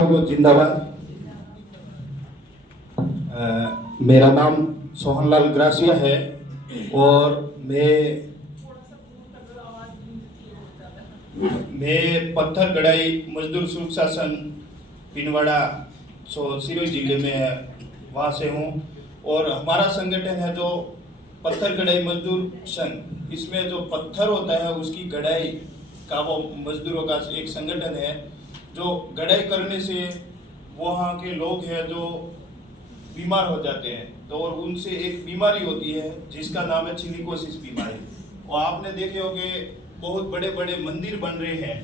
को जिंदाबाद। मेरा नाम सोहनलाल ग्रासिया है और मैं पत्थर गढ़ाई मजदूर सुरक्षा संघ पिनवाड़ा सिरोही जिले में वहाँ से हूँ। और हमारा संगठन है जो पत्थर गढ़ाई मजदूर संघ, इसमें जो पत्थर होता है उसकी गढ़ाई का वो मजदूरों का एक संगठन है। जो गढ़ाई करने से वहाँ के लोग हैं जो बीमार हो जाते हैं, तो और उनसे एक बीमारी होती है जिसका नाम है सिलिकोसिस बीमारी। और आपने देखे होंगे बहुत बड़े बड़े मंदिर बन रहे हैं,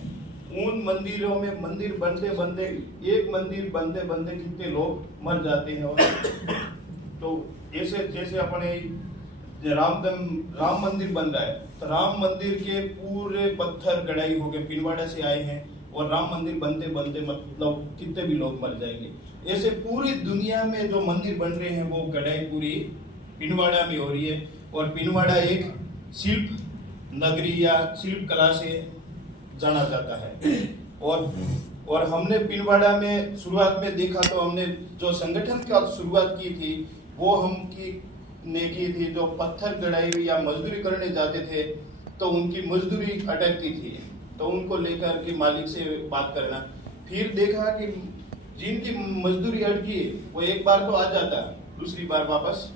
उन मंदिरों में मंदिर बनते बनते एक मंदिर बनते बनते कितने लोग मर जाते हैं। और तो ऐसे जैसे अपने राम मंदिर बन रहा है, तो राम मंदिर के पूरे पत्थर गढ़ाई हो गए, पिनवाड़ा से आए हैं और राम मंदिर बनते बनते मतलब कितने भी लोग मर जाएंगे। ऐसे पूरी दुनिया में जो मंदिर बन रहे हैं वो गढ़ाई पूरी पिनवाड़ा में हो रही है। और पिनवाड़ा एक शिल्प नगरी या शिल्प कला से जाना जाता है। और हमने पिनवाड़ा में शुरुआत में देखा तो हमने जो संगठन का शुरुआत की थी वो की थी जो पत्थर गढ़ाई या मजदूरी करने जाते थे तो उनकी मजदूरी अटकती थी, तो उनको लेकर के मालिक से बात करना। फिर देखा कि जिनकी मजदूरी अटकी वो एक बार तो आ जाता, दूसरी बार वापस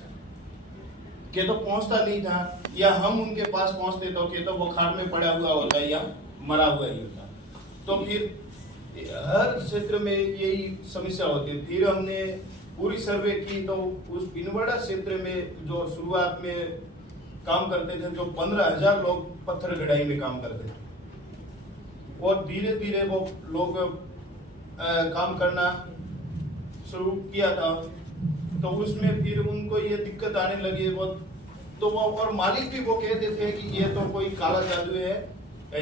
के तो पहुंचता नहीं था, या हम उनके पास पहुंचते तो के तो वो खाट में पड़ा हुआ होता या मरा हुआ ही होता। तो फिर हर क्षेत्र में यही समस्या होती। फिर हमने पूरी सर्वे की तो उस पिनवाड़ा क्षेत्र में जो शुरुआत में काम करते थे जो 15,000 लोग पत्थर गढ़ाई में काम करते थे, और धीरे धीरे वो लोग काम करना शुरू किया था। तो उसमें फिर उनको ये दिक्कत आने लगी वो, तो वो और मालिक भी वो कहते थे कि ये तो कोई काला जादू है,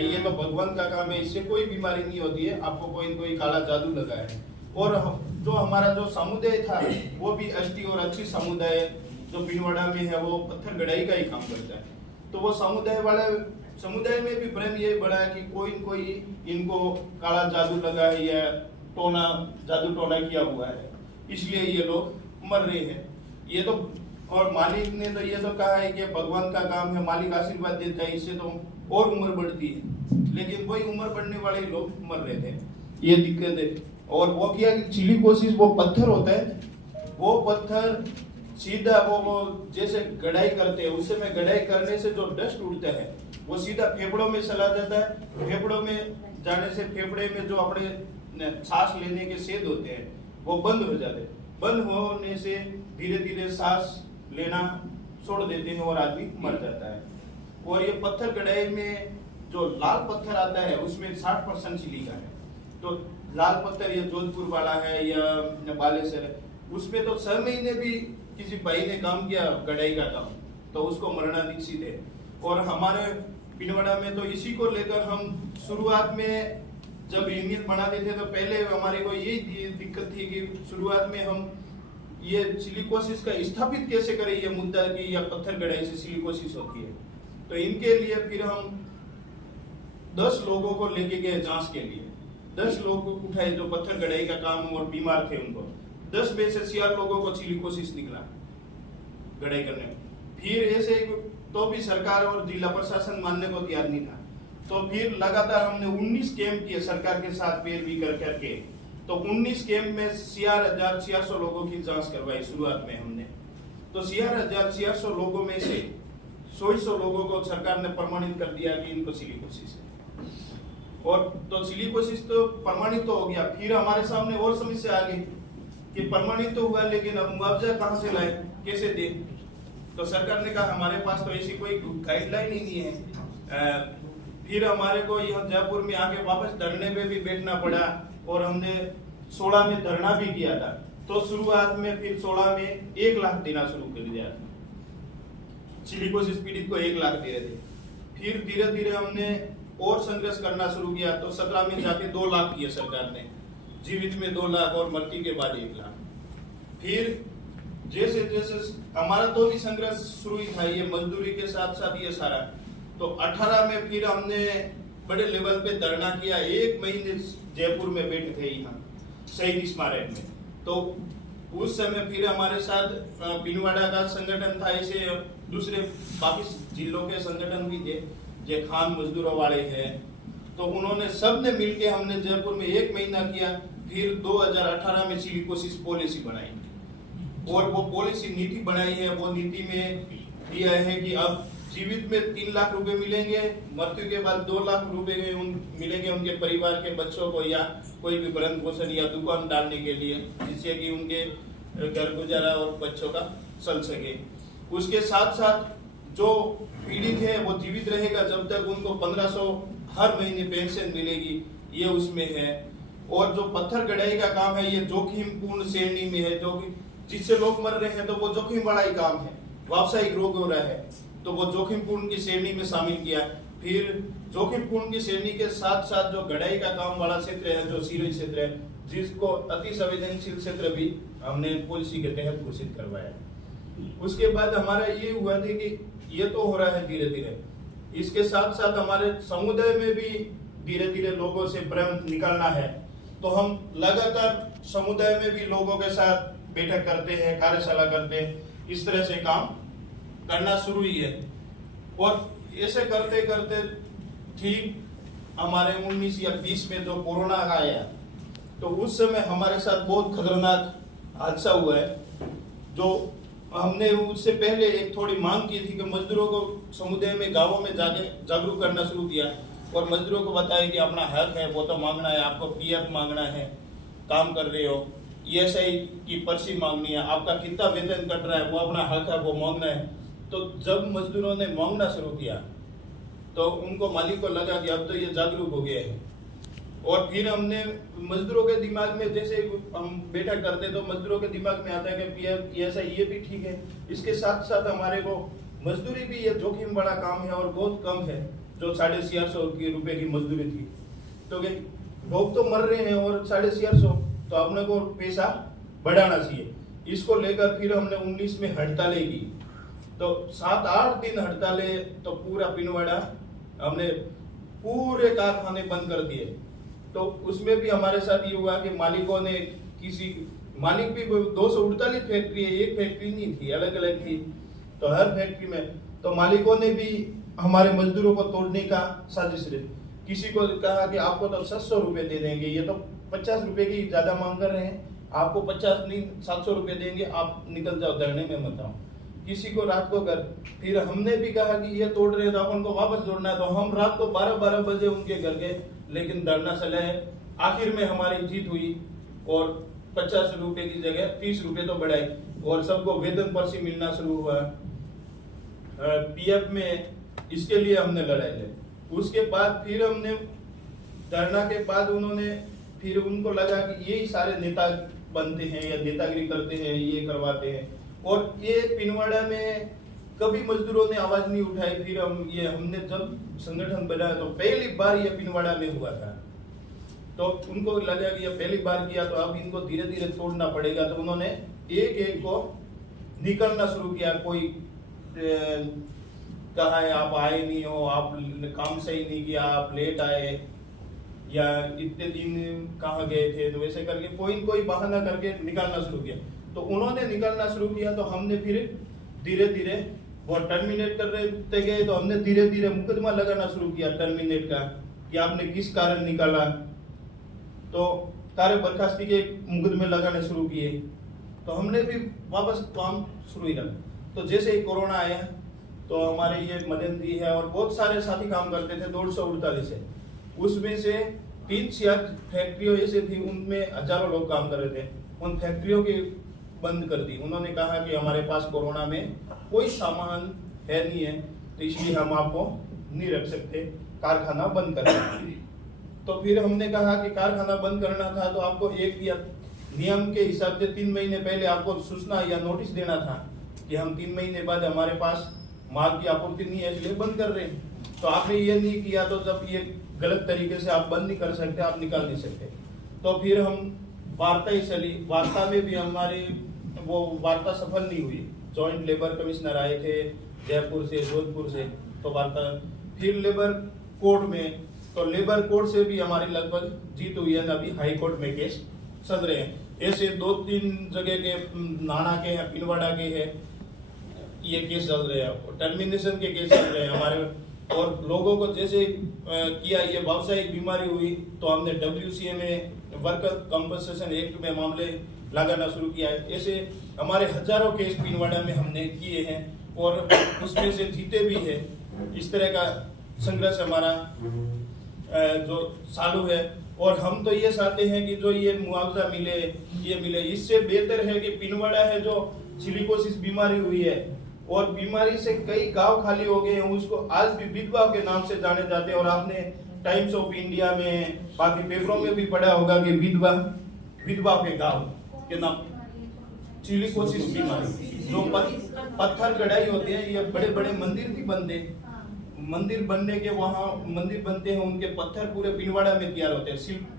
ये तो भगवान का काम है, इससे कोई बीमारी नहीं होती है, आपको कोई काला जादू लगा है। और जो हमारा जो समुदाय था वो भी एसटी और अच्छी समुदाय जो पिनवाड़ा में है वो पत्थर गढ़ाई का ही काम करता है। तो वो समुदाय में भी भ्रम ये बढ़ा है कि कोई इनको काला जादू लगा है या जादू टोना किया हुआ है, इसलिए ये लोग मर रहे हैं। ये तो और मालिक ने तो ये तो कहा है कि भगवान का काम है, मालिक आशीर्वाद देता है, इससे तो और उम्र बढ़ती है, लेकिन वही उम्र बढ़ने वाले लोग मर रहे थे, ये दिक्कत है। और वो किया कि सिलिकोसिस वो पत्थर होता है, वो पत्थर सीधा वो जैसे गढ़ाई करते हैं उससे में गढ़ाई करने से जो डस्ट उड़ता है वो सीधा फेफड़ों में चला जाता है। फेफड़ों में जाने से फेफड़े में जो अपने सांस लेने के छेद होते हैं वो बंद हो जाते हैं। बंद होने से धीरे धीरे सांस लेना छोड़ देते हैं और आदमी मर जाता है। और ये पत्थर गढ़ाई में जो लाल पत्थर आता है उसमें 60% सिलिका है। तो लाल पत्थर ये जोधपुर वाला है या बालेश्वर है, उसमें तो 6 महीने भी किसी भाई ने काम किया गढ़ाई का काम तो उसको मरणाधीन है। और हमारे पिनवाड़ा में तो इसी को लेकर हम शुरुआत में जब यूनियन बनाते थे तो पहले हमारे को यही दिक्कत थी कि शुरुआत में हम ये सिलिकोसिस का स्थापित कैसे करें, ये मुद्दा कि या पत्थर गढ़ाई से सिलिकोसिस होती है। तो इनके लिए फिर हम 10 लोगों को लेके गए जांच के लिए। 10 लोग उठाए जो पत्थर गढ़ाई का काम और बीमार थे उनको, 10 में से 6 लोगों को सिलिकोसिस निकला गढ़ाई करने में। फिर ऐसे तो भी सरकार और जिला प्रशासन मानने को तैयार नहीं था, तो फिर लगातार हमने 19 कैंप किए सरकार के साथ पैरवी कर करके। तो 19 कैंप में 6,600 लोगों की जांच करवाई शुरुआत में हमने। तो 6,600 लोगों में से 100 लोगों को सरकार ने प्रमाणित कर दिया कि इनको सिलिकोसिस है। और तो सिलिकोसिस तो प्रमाणित तो हो गया, फिर हमारे सामने और समस्या आ गई कि प्रमाणित तो हुआ लेकिन अब मुआवजा कहाँ से लाए, कैसे दे। तो सरकार ने कहा हमारे पास तो ऐसी कोई गाइडलाइन ही नहीं है। फिर हमारे को यहाँ जयपुर में आके वापस धरने पे भी बैठना पड़ा और हमने 16 में धरना भी किया था। तो शुरुआत में फिर 16 में 1 लाख देना शुरू कर दिया, सिलिकोसिस पीड़ित को 1 लाख दे रहे थे। फिर धीरे धीरे हमने और संघर्ष करना शुरू किया तो 17 में जाके 2 लाख किए सरकार ने, जीवित में 2 लाख और मृत्यु के बाद 1 लाख। फिर जैसे जैसे हमारा तो भी संघर्ष शुरू ही था ये मजदूरी के साथ साथ ये सारा। तो 18 में फिर हमने बड़े लेवल पे धरना किया, 1 महीने जयपुर में बैठे थे यहाँ। शहीद स्मारक में। तो उस समय फिर हमारे साथ पिनवाड़ा का संगठन था, ऐसे दूसरे बाकी जिलों के संगठन भी थे, जो खान मजदूरों वाले हैं। तो उन्होंने सबने मिलके हमने जयपुर में 1 महीना किया। फिर 2018 में सिलिकोसिस पॉलिसी बनाई और वो पॉलिसी नीति बनाई है। वो नीति में दिया है कि अब जीवित में 3 लाख रुपए मिलेंगे, मृत्यु के बाद 2 लाख रुपए मिलेंगे उनके परिवार के बच्चों को, या कोई भी भरण पोषण या दुकान डालने के लिए, जिससे कि उनके घर गुजारा और बच्चों का चल सके। उसके साथ साथ जो पीड़ित है वो जीवित रहेगा जब तक उनको 1500 हर महीने पेंशन मिलेगी, ये उसमें है। और जो पत्थर गड़ाई का काम है, ये जोखिम पूर्ण श्रेणी में है, जो जिससे लोग मर रहे हैं तो वो जोखिम वाला ही काम है। व्यावसायिक रोग हो रहा है तो वो जोखिम पूर्ण की श्रेणी में शामिल किया। फिर जोखिम पूर्ण की श्रेणी के साथ साथ जो गड़ाई का काम वाला क्षेत्र है, जो सिरोही क्षेत्र है, जिसको अति संवेदनशील क्षेत्र भी हमने पॉलिसी के तहत घोषित करवाया। उसके बाद हमारा ये हुआ था कि ये तो हो रहा है धीरे धीरे, इसके साथ साथ हमारे समुदाय में भी धीरे धीरे लोगों से प्रेम निकलना है। तो हम लगातार समुदाय में भी लोगों के साथ बैठक करते हैं, कार्यशाला करते हैं, इस तरह से काम करना शुरू ही है। और ऐसे करते करते ठीक हमारे 19 या 20 में जो कोरोना आया, तो उस समय हमारे साथ बहुत खतरनाक हादसा हुआ है। जो हमने उससे पहले एक थोड़ी मांग की थी कि मजदूरों को समुदाय में, गांवों में जाके जागरूक करना शुरू किया और मजदूरों को बताया कि अपना हक है वो तो मांगना है, आपको पीएफ मांगना है, काम कर रहे हो, ईएसआई की पर्ची मांगनी है, आपका कितना वेतन कट रहा है वो अपना हक है वो मांगना है। तो जब मजदूरों ने मांगना शुरू किया तो उनको मालिक को लगा कि अब तो ये जागरूक हो गया है। और फिर हमने मजदूरों के दिमाग में, जैसे हम बैठक करते तो मजदूरों के दिमाग में आता है कि पीएफ ईएसआई ये भी ठीक है, इसके साथ साथ हमारे को मजदूरी भी, ये जोखिम बड़ा काम है और बहुत कम है, जो 650 रुपए की मजदूरी थी। तो लोग तो मर रहे हैं और 650, तो अपने को पैसा बढ़ाना चाहिए। इसको लेकर फिर हमने 19 में हड़तालें की। तो 7-8 दिन हड़तालें, तो पूरा पिनवाड़ा हमने पूरे कारखाने बंद कर दिए। तो उसमें भी हमारे साथ ये हुआ कि मालिकों ने, मालिक भी 248 फैक्ट्री है, एक फैक्ट्री नहीं थी, अलग अलग थी। तो हर फैक्ट्री में तो मालिकों ने भी हमारे मजदूरों को तोड़ने का साजिश रही। किसी को कहा कि आपको तो 700 रुपए दे देंगे, ये तो 50 रुपए की ज्यादा मांग कर रहे हैं, आपको 50 नहीं 700 रुपए देंगे, आप निकल जाओ, धरने में मत आओ। किसी को रात को घर, फिर हमने भी कहा कि ये तोड़ रहे हैं तो अपन को वापस जोड़ना है, तो हम रात को 12-12 बजे उनके घर गए, लेकिन धरना चलाए। आखिर में हमारी जीत हुई और 50 रुपए की जगह 30 रुपए तो बढ़ाई और सबको वेतन पर्ची मिलना शुरू हुआ। पीएफ में इसके लिए हमने लड़ाई लड़ी। उसके बाद फिर हमने धरना के बाद उन्होंने, फिर उनको लगा कि यही सारे नेता बनते हैं या नेतागिरी करते हैं, ये करवाते हैं। और ये पिनवाड़ा में कभी मजदूरों ने आवाज नहीं उठाई। फिर हमने जब संगठन बनाया तो पहली बार ये पिनवाड़ा में हुआ था। तो उनको लगा कि ये पहली बार किया तो अब इनको धीरे धीरे तोड़ना पड़ेगा। तो उन्होंने एक एक को निकलना शुरू किया। कोई कहा है आप आए नहीं हो, आप काम सही नहीं किया, आप लेट आए, या इतने दिन कहाँ गए थे, तो वैसे करके कोई बहाना करके निकालना शुरू किया। तो उन्होंने निकालना शुरू किया तो हमने फिर धीरे धीरे वो टर्मिनेट करते गए। तो हमने धीरे धीरे मुकदमा लगाना शुरू किया टर्मिनेट का, कि आपने किस कारण निकाला। तो कार्य बर्खास्ती के मुकदमे लगाने शुरू किए। तो हमने भी वापस काम शुरू ही रखा। तो जैसे ही कोरोना आया तो हमारे ये मदन दी है और बहुत सारे साथी काम करते थे 248 से, उसमें से 3-4 फैक्ट्रियों ऐसे थी उनमें हजारों लोग काम कर रहे थे। उन फैक्ट्रियों की बंद कर दी। उन्होंने कहा कि हमारे पास कोरोना में कोई सामान है नहीं है, तो इसलिए हम आपको नहीं रख सकते, कारखाना बंद कर दें। तो फिर हमने कहा कि कारखाना बंद करना था तो आपको एक या नियम के हिसाब से 3 महीने पहले आपको सूचना या नोटिस देना था कि हम 3 महीने बाद हमारे पास माल की आपूर्ति नहीं है इसलिए बंद कर रहे हैं। तो आपने ये नहीं किया, तो जब ये गलत तरीके से आप बंद नहीं कर सकते, आप निकाल नहीं सकते। तो फिर हम वार्ता ही चली। वार्ता में भी हमारी वो वार्ता सफल नहीं हुई। जॉइंट लेबर कमिश्नर आए थे जयपुर से, जोधपुर से, तो वार्ता फिर लेबर कोर्ट में, तो लेबर कोर्ट से भी हमारी लगभग जीत हुई है। अभी हाई कोर्ट में केस चल रहे हैं। ऐसे 2-3 जगह के नाना के हैं, पिनवाड़ा के हैं, ये केस चल रहे हैं, टर्मिनेशन के केस चल रहे हैं हमारे। और लोगों को जैसे किया ये व्यावसायिक बीमारी हुई तो हमने WCA में वर्कर कंपनसेशन एक्ट में मामले लगाना शुरू किया है। ऐसे हमारे हजारों केस पिनवाड़ा में हमने किए हैं और उसमें से जीते भी हैं। इस तरह का संघर्ष हमारा जो चालू है। और हम तो ये चाहते हैं कि जो ये मुआवजा मिले, ये मिले। इससे बेहतर है कि पिनवाड़ा है जो सिलिकोसिस बीमारी हुई है और बीमारी से कई गांव खाली हो गए हैं, उसको आज भी विधवा के नाम से जाने जाते हैं। और आपने टाइम्स ऑफ इंडिया में बाकी पेपरों में भी पढ़ा होगा कि विधवा के गांव के नाम सिलिकोसिस बीमारी। जो पत्थर कढ़ाई होते हैं, ये बड़े बड़े मंदिर भी बनते, मंदिर बनने के वहाँ मंदिर बनते हैं, उनके पत्थर पूरे पिनवाड़ा में तैयार होते हैं। शिल्प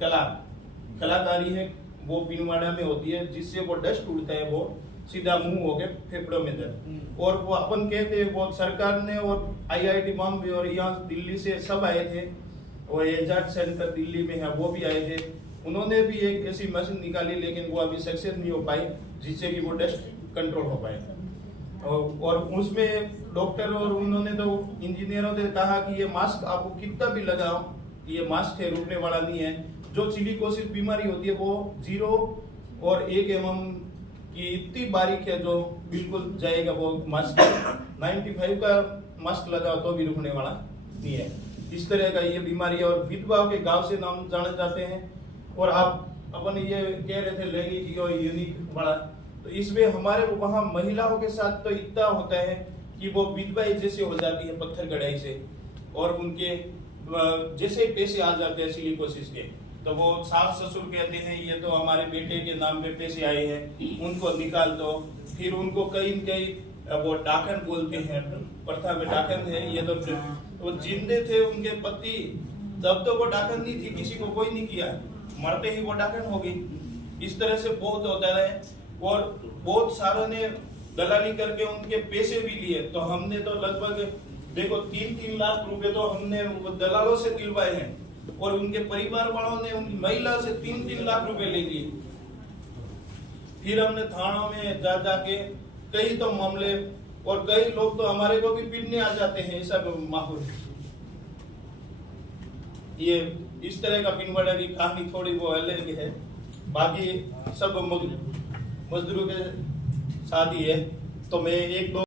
कलाकारी है वो पिनवाड़ा में होती है, जिससे वो डस्ट उड़ता है, वो सीधा मुंह होके फेफड़ों में दर्द। और वो अपन कहते हैं वो सरकार ने और IIT बॉम्बे और यहाँ दिल्ली से सब आए थे, और एजार्ट सेंटर दिल्ली में है वो भी आए थे। उन्होंने भी एक ऐसी मशीन निकाली, लेकिन वो अभी सक्सेस नहीं हो पाई जिससे कि वो डस्ट कंट्रोल हो पाए। और उसमें डॉक्टर और उन्होंने तो इंजीनियरों ने कहा कि ये मास्क आपको कितना भी लगाओ, ये मास्क है, रुकने वाला नहीं है। जो सिलिकोसिस बीमारी होती है वो 0 और 1 mm की इतनी बारीक है जो बिल्कुल जाएगा वो मास्क। 95 का मास्क लगाओ तो भी रुकने वाला नहीं है। इस तरह का ये बीमारी है और विधवाओं के गांव से नाम जाने जाते हैं। और आप अपन ये कह रहे थे लेगी की यूनिक बड़ा, तो इसमें हमारे वहाँ महिलाओं के साथ तो इतना होता है कि वो विधवाई जैसे हो जाती है पत्थर कढ़ाई से, और उनके जैसे पैसे आ जाते हैं सिलिकोसिस के, तो वो सास ससुर कहते हैं ये तो हमारे बेटे के नाम पे पैसे आए हैं, उनको निकाल दो। फिर उनको कई वो डाकन बोलते हैं, प्रथा में डाकन है। ये तो वो जिंदे थे उनके पति तब तो वो डाकन नहीं थी, किसी को कोई नहीं किया, मरते ही वो डाकन हो गई। इस तरह से बहुत होता है। और बहुत सारों ने दलाली करके उनके पैसे भी लिए। तो हमने तो लगभग देखो 3-3 लाख रुपए तो हमने दलालों से दिलवाए हैं, और उनके परिवार वालों ने उनकी महिला से 3-3 लाख रुपए ले लिए। फिर हमने थानों में जा जाके कई तो मामले, और कई लोग तो हमारे को भी पीटने आ जाते हैं। ऐसा माहौल, ये इस तरह का पिनवाड़ा की कहानी थोड़ी वो अलग है। बाकी सब मजदूरों के साथ ही है। तो मैं 1-2